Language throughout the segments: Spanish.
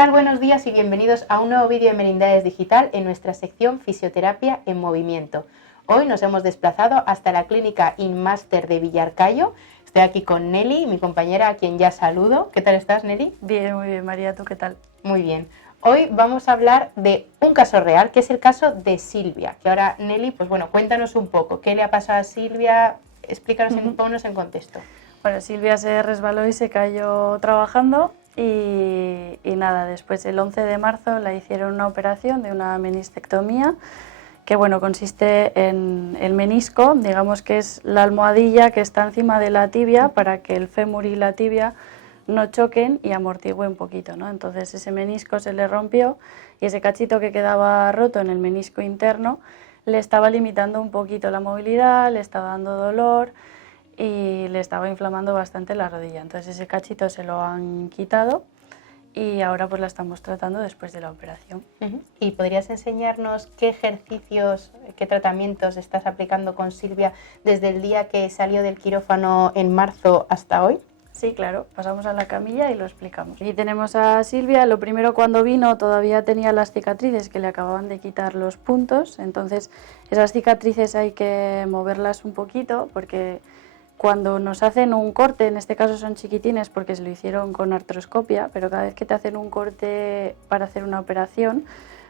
tal? Buenos días y bienvenidos a un nuevo vídeo de Merindades Digital en nuestra sección Fisioterapia en Movimiento. Hoy nos hemos desplazado hasta la clínica InMaster de Villarcayo. Estoy aquí con Nelly, mi compañera, a quien ya saludo. ¿Qué tal estás, Nelly? Bien, muy bien, María, ¿tú qué tal? Muy bien. Hoy vamos a hablar de un caso real, que es el caso de Silvia. Que ahora, Nelly, pues bueno, cuéntanos un poco. ¿Qué le ha pasado a Silvia? Explícanos, ponnos en contexto. Bueno, Silvia se resbaló y se cayó trabajando y nada, después el 11 de marzo le hicieron una operación de una menistectomía que bueno, consiste en el menisco, digamos que es la almohadilla que está encima de la tibia para que el fémur y la tibia no choquen y amortigüe un poquito, ¿no? Entonces ese menisco se le rompió y ese cachito que quedaba roto en el menisco interno le estaba limitando un poquito la movilidad, le estaba dando dolor y le estaba inflamando bastante la rodilla. Entonces ese cachito se lo han quitado y ahora pues la estamos tratando después de la operación. ¿Y podrías enseñarnos qué ejercicios, qué tratamientos estás aplicando con Silvia desde el día que salió del quirófano en marzo hasta hoy? Sí, claro, pasamos a la camilla y lo explicamos. Aquí tenemos a Silvia. Lo primero, cuando vino todavía tenía las cicatrices que le acababan de quitar los puntos, entonces esas cicatrices hay que moverlas un poquito porque cuando nos hacen un corte, en este caso son chiquitines porque se lo hicieron con artroscopia, pero cada vez que te hacen un corte para hacer una operación,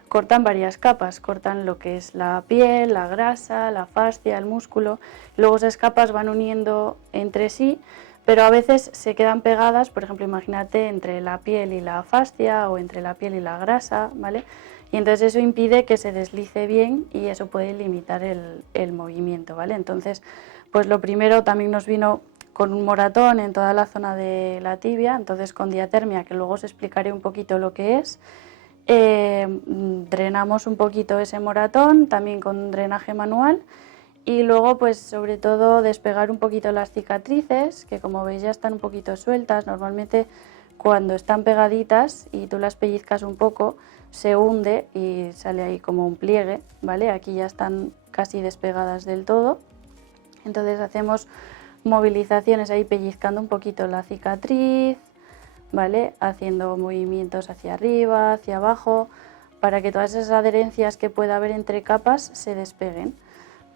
cortan varias capas, cortan lo que es la piel, la grasa, la fascia, el músculo, luego esas capas van uniendo entre sí, pero a veces se quedan pegadas, por ejemplo, imagínate entre la piel y la fascia o entre la piel y la grasa, ¿vale? Y entonces eso impide que se deslice bien y eso puede limitar el movimiento, ¿vale? Entonces, pues lo primero también nos vino con un moratón en toda la zona de la tibia, entonces con diatermia, que luego os explicaré un poquito lo que es. Drenamos un poquito ese moratón, también con drenaje manual, y luego pues sobre todo despegar un poquito las cicatrices, que como veis ya están un poquito sueltas. Normalmente cuando están pegaditas y tú las pellizcas un poco, se hunde y sale ahí como un pliegue, ¿vale? Aquí ya están casi despegadas del todo. Entonces hacemos movilizaciones ahí pellizcando un poquito la cicatriz, ¿vale? Haciendo movimientos hacia arriba, hacia abajo, para que todas esas adherencias que pueda haber entre capas se despeguen,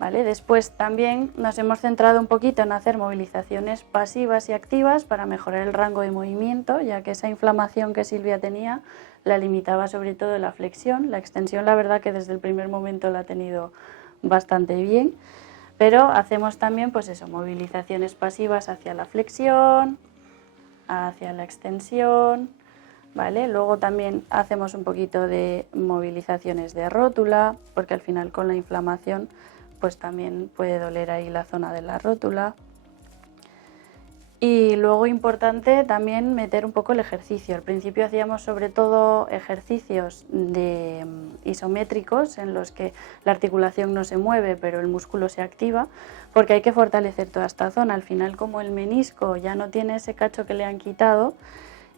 ¿vale? Después también nos hemos centrado un poquito en hacer movilizaciones pasivas y activas para mejorar el rango de movimiento, ya que esa inflamación que Silvia tenía la limitaba sobre todo la flexión. La extensión, la verdad que desde el primer momento la ha tenido bastante bien. Pero hacemos también pues eso, movilizaciones pasivas hacia la flexión, hacia la extensión, ¿vale? Luego también hacemos un poquito de movilizaciones de rótula, porque al final con la inflamación pues también puede doler ahí la zona de la rótula. Y luego importante también meter un poco el ejercicio. Al principio hacíamos sobre todo ejercicios isométricos en los que la articulación no se mueve pero el músculo se activa, porque hay que fortalecer toda esta zona. Al final, como el menisco ya no tiene ese cacho que le han quitado,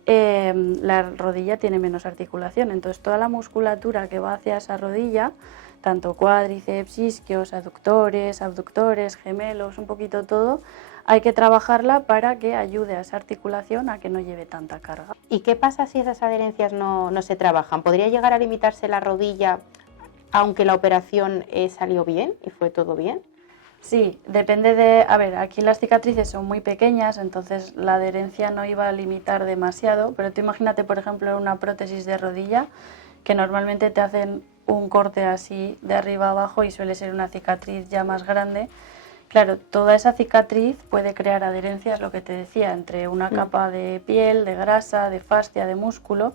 la rodilla tiene menos articulación, entonces toda la musculatura que va hacia esa rodilla, tanto cuádriceps, isquios, aductores, abductores, gemelos, un poquito todo, hay que trabajarla para que ayude a esa articulación a que no lleve tanta carga. ¿Y qué pasa si esas adherencias no se trabajan? ¿Podría llegar a limitarse la rodilla aunque la operación salió bien y fue todo bien? Sí, depende de... A ver, aquí las cicatrices son muy pequeñas, entonces la adherencia no iba a limitar demasiado, pero tú imagínate, por ejemplo, una prótesis de rodilla, que normalmente te hacen un corte así de arriba a abajo y suele ser una cicatriz ya más grande. Claro, toda esa cicatriz puede crear adherencias, lo que te decía, entre una capa de piel, de grasa, de fascia, de músculo,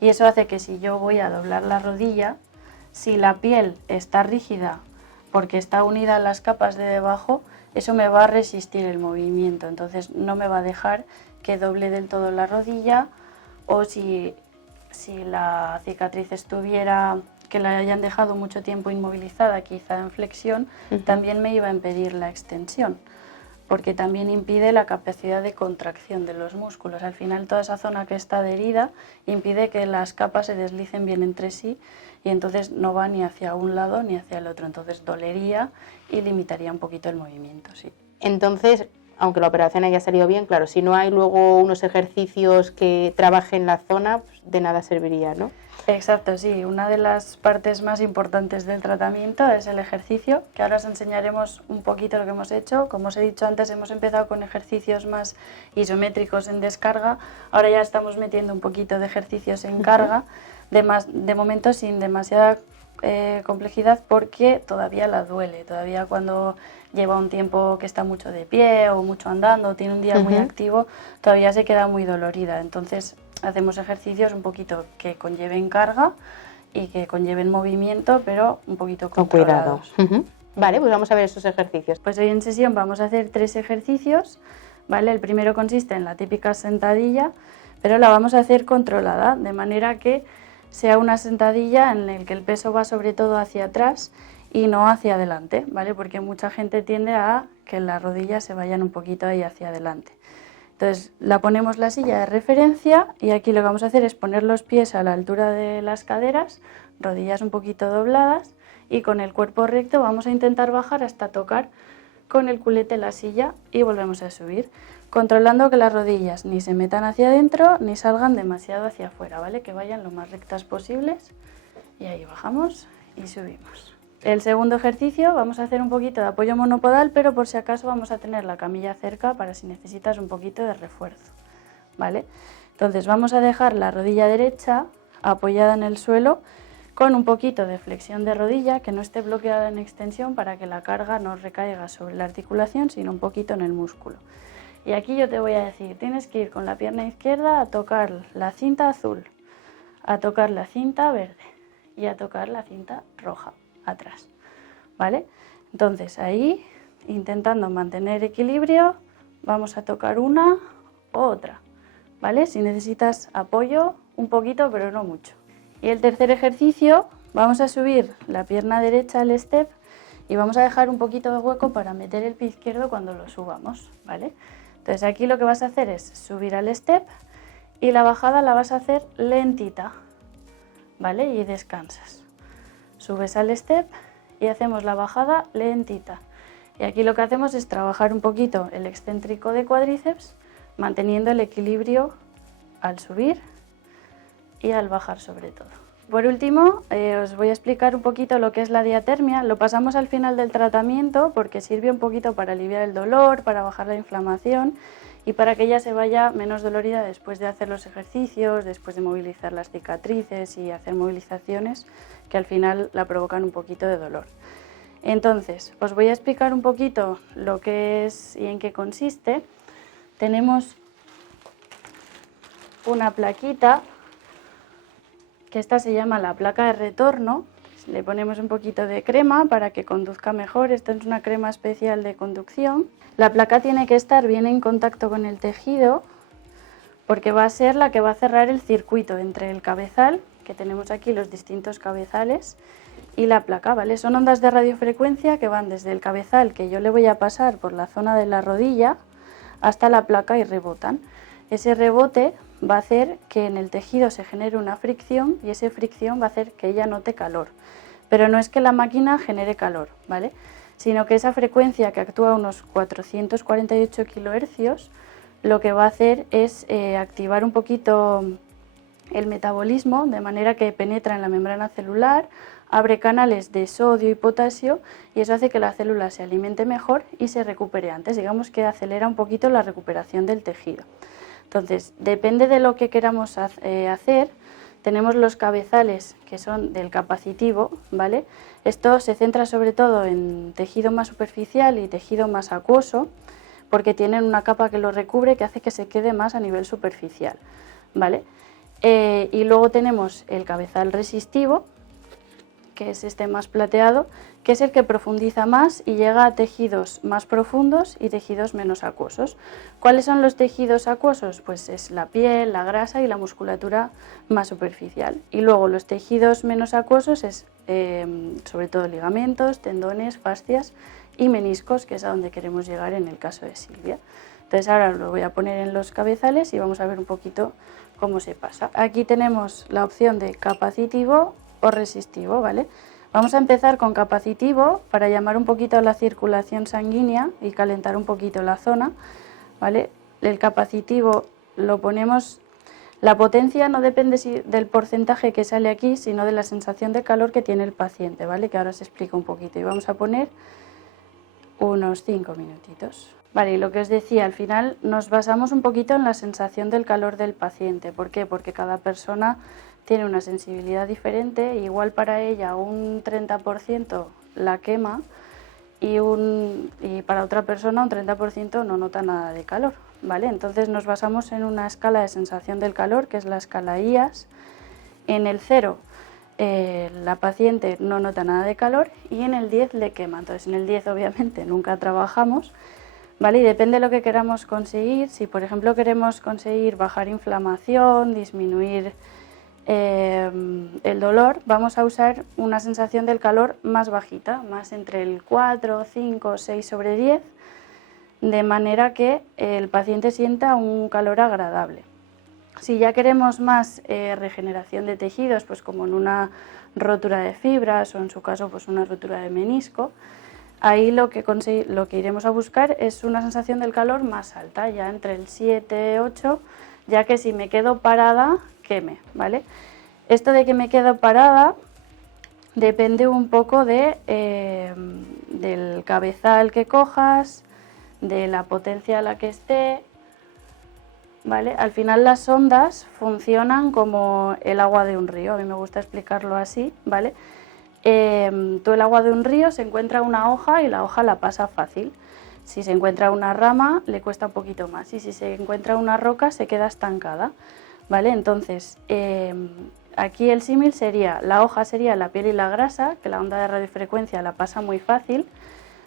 y eso hace que si yo voy a doblar la rodilla, si la piel está rígida porque está unida a las capas de debajo, eso me va a resistir el movimiento, entonces no me va a dejar que doble del todo la rodilla, o si la cicatriz estuviera, que la hayan dejado mucho tiempo inmovilizada, quizá en flexión, también me iba a impedir la extensión, porque también impide la capacidad de contracción de los músculos. Al final toda esa zona que está adherida impide que las capas se deslicen bien entre sí y entonces no va ni hacia un lado ni hacia el otro, entonces dolería y limitaría un poquito el movimiento, sí. Entonces, aunque la operación haya salido bien, claro, si no hay luego unos ejercicios que trabajen la zona, pues de nada serviría, ¿no? Exacto, sí. Una de las partes más importantes del tratamiento es el ejercicio, que ahora os enseñaremos un poquito lo que hemos hecho. Como os he dicho antes, hemos empezado con ejercicios más isométricos en descarga, ahora ya estamos metiendo un poquito de ejercicios en carga, de momento sin demasiada complejidad porque todavía la duele, todavía cuando lleva un tiempo que está mucho de pie o mucho andando, tiene un día muy activo, todavía se queda muy dolorida. Entonces hacemos ejercicios un poquito que conlleven carga y que conlleven movimiento, pero un poquito controlados. Con cuidado. Vale, pues vamos a ver esos ejercicios. Pues hoy en sesión vamos a hacer 3 ejercicios, ¿vale? El primero consiste en la típica sentadilla, pero la vamos a hacer controlada, de manera que sea una sentadilla en la que el peso va sobre todo hacia atrás y no hacia adelante, ¿vale? Porque mucha gente tiende a que las rodillas se vayan un poquito ahí hacia adelante. Entonces la ponemos la silla de referencia y aquí lo que vamos a hacer es poner los pies a la altura de las caderas, rodillas un poquito dobladas y con el cuerpo recto vamos a intentar bajar hasta tocar con el culete la silla y volvemos a subir, controlando que las rodillas ni se metan hacia adentro ni salgan demasiado hacia afuera, ¿vale? Que vayan lo más rectas posibles y ahí bajamos y subimos. El segundo ejercicio vamos a hacer un poquito de apoyo monopodal, pero por si acaso vamos a tener la camilla cerca para si necesitas un poquito de refuerzo, ¿vale? Entonces vamos a dejar la rodilla derecha apoyada en el suelo con un poquito de flexión de rodilla, que no esté bloqueada en extensión para que la carga no recaiga sobre la articulación, sino un poquito en el músculo. Y aquí yo te voy a decir, tienes que ir con la pierna izquierda a tocar la cinta azul, a tocar la cinta verde y a tocar la cinta roja atrás, ¿vale? Entonces ahí, intentando mantener equilibrio, vamos a tocar una u otra, ¿vale? Si necesitas apoyo, un poquito, pero no mucho. Y el tercer ejercicio, vamos a subir la pierna derecha al step y vamos a dejar un poquito de hueco para meter el pie izquierdo cuando lo subamos, ¿vale? Entonces aquí lo que vas a hacer es subir al step y la bajada la vas a hacer lentita, ¿vale? Y descansas. Subes al step y hacemos la bajada lentita. Y aquí lo que hacemos es trabajar un poquito el excéntrico de cuádriceps, manteniendo el equilibrio al subir y al bajar sobre todo. Por último, os voy a explicar un poquito lo que es la diatermia. Lo pasamos al final del tratamiento porque sirve un poquito para aliviar el dolor, para bajar la inflamación y para que ella se vaya menos dolorida después de hacer los ejercicios, después de movilizar las cicatrices y hacer movilizaciones que al final la provocan un poquito de dolor. Entonces, os voy a explicar un poquito lo que es y en qué consiste. Tenemos una plaquita, que esta se llama la placa de retorno. Le ponemos un poquito de crema para que conduzca mejor. Esta es una crema especial de conducción. La placa tiene que estar bien en contacto con el tejido porque va a ser la que va a cerrar el circuito entre el cabezal, que tenemos aquí los distintos cabezales, y la placa, ¿vale? Son ondas de radiofrecuencia que van desde el cabezal, que yo le voy a pasar por la zona de la rodilla, hasta la placa y rebotan. Ese rebote va a hacer que en el tejido se genere una fricción y esa fricción va a hacer que ella note calor. Pero no es que la máquina genere calor, ¿vale? Sino que esa frecuencia que actúa a unos 448 kHz lo que va a hacer es activar un poquito el metabolismo de manera que penetra en la membrana celular, abre canales de sodio y potasio y eso hace que la célula se alimente mejor y se recupere antes. Digamos que acelera un poquito la recuperación del tejido. Entonces, depende de lo que queramos hacer, tenemos los cabezales que son del capacitivo, ¿vale? Esto se centra sobre todo en tejido más superficial y tejido más acuoso, porque tienen una capa que lo recubre que hace que se quede más a nivel superficial, ¿vale? Y luego tenemos el cabezal resistivo, que es este más plateado, que es el que profundiza más y llega a tejidos más profundos y tejidos menos acuosos. ¿Cuáles son los tejidos acuosos? Pues es la piel, la grasa y la musculatura más superficial. Y luego los tejidos menos acuosos es sobre todo ligamentos, tendones, fascias y meniscos, que es a donde queremos llegar en el caso de Silvia. Entonces ahora lo voy a poner en los cabezales y vamos a ver un poquito cómo se pasa. Aquí tenemos la opción de capacitivo o resistivo, ¿vale? Vamos a empezar con capacitivo para llamar un poquito a la circulación sanguínea y calentar un poquito la zona, ¿vale? El capacitivo lo ponemos, la potencia no depende del porcentaje que sale aquí, sino de la sensación de calor que tiene el paciente, ¿vale? Que ahora os explico un poquito y vamos a poner unos 5 minutitos. Vale, y lo que os decía, al final nos basamos un poquito en la sensación del calor del paciente. ¿Por qué? Porque cada persona tiene una sensibilidad diferente, igual para ella un 30% la quema y para otra persona un 30% no nota nada de calor, ¿vale? Entonces nos basamos en una escala de sensación del calor, que es la escala IAS. En el 0 la paciente no nota nada de calor y en el 10 le quema. Entonces en el 10 obviamente nunca trabajamos, ¿vale? Y depende de lo que queramos conseguir. Si por ejemplo queremos conseguir bajar inflamación, disminuir el dolor, vamos a usar una sensación del calor más bajita, más entre el 4, 5, 6 sobre 10, de manera que el paciente sienta un calor agradable. Si ya queremos más regeneración de tejidos, pues como en una rotura de fibras o en su caso pues una rotura de menisco, ahí lo que iremos a buscar es una sensación del calor más alta, ya entre el 7, 8, ya que si me quedo parada, queme, ¿vale? Esto de que me quedo parada depende un poco del cabezal que cojas, de la potencia a la que esté, ¿vale? Al final las ondas funcionan como el agua de un río, a mí me gusta explicarlo así, ¿vale? Tú el agua de un río se encuentra una hoja y la hoja la pasa fácil. Si se encuentra una rama le cuesta un poquito más y si se encuentra una roca se queda estancada, ¿vale? Entonces aquí el símil sería, la hoja sería la piel y la grasa, que la onda de radiofrecuencia la pasa muy fácil,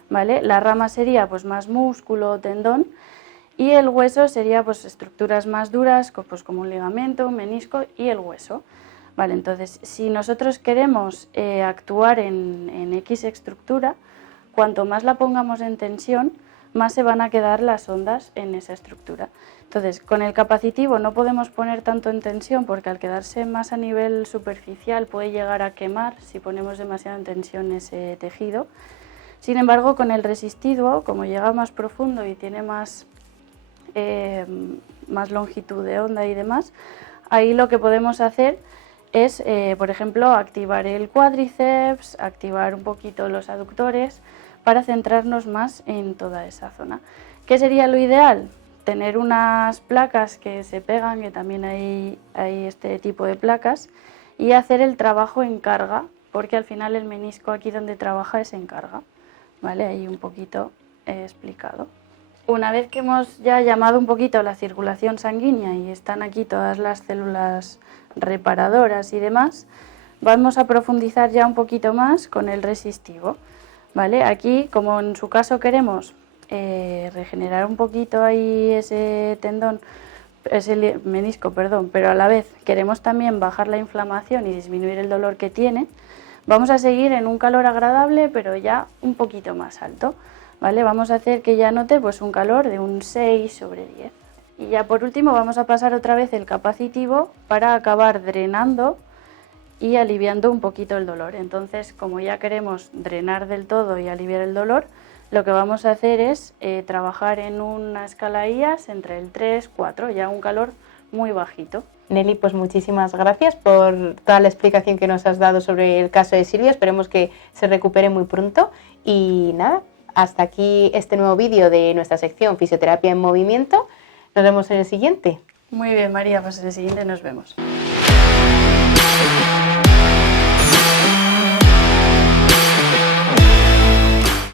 ¿vale? La rama sería pues más músculo, tendón, y el hueso sería pues estructuras más duras, pues como un ligamento, un menisco y el hueso. Vale, entonces si nosotros queremos actuar en X estructura, cuanto más la pongamos en tensión, más se van a quedar las ondas en esa estructura. Entonces, con el capacitivo no podemos poner tanto en tensión porque al quedarse más a nivel superficial puede llegar a quemar si ponemos demasiado en tensión ese tejido. Sin embargo, con el resistivo, como llega más profundo y tiene más longitud de onda y demás, ahí lo que podemos hacer es, por ejemplo, activar el cuádriceps, activar un poquito los aductores para centrarnos más en toda esa zona. ¿Qué sería lo ideal? Tener unas placas que se pegan, que también hay este tipo de placas, y hacer el trabajo en carga, porque al final el menisco aquí donde trabaja es en carga, ¿vale? Ahí un poquito explicado. Una vez que hemos ya llamado un poquito la circulación sanguínea y están aquí todas las células reparadoras y demás, vamos a profundizar ya un poquito más con el resistivo, ¿vale? Aquí, como en su caso queremos regenerar un poquito ahí ese tendón, ese menisco, perdón, pero a la vez queremos también bajar la inflamación y disminuir el dolor que tiene, vamos a seguir en un calor agradable, pero ya un poquito más alto, ¿vale? Vamos a hacer que ya note pues un calor de un 6 sobre 10. Y ya por último vamos a pasar otra vez el capacitivo para acabar drenando y aliviando un poquito el dolor. Entonces, como ya queremos drenar del todo y aliviar el dolor, lo que vamos a hacer es trabajar en una escala IAS entre el 3, 4, ya un calor muy bajito. Nelly, pues muchísimas gracias por toda la explicación que nos has dado sobre el caso de Silvia. Esperemos que se recupere muy pronto. Y nada, hasta aquí este nuevo vídeo de nuestra sección Fisioterapia en Movimiento. Nos vemos en el siguiente. Muy bien, María, pues en el siguiente nos vemos.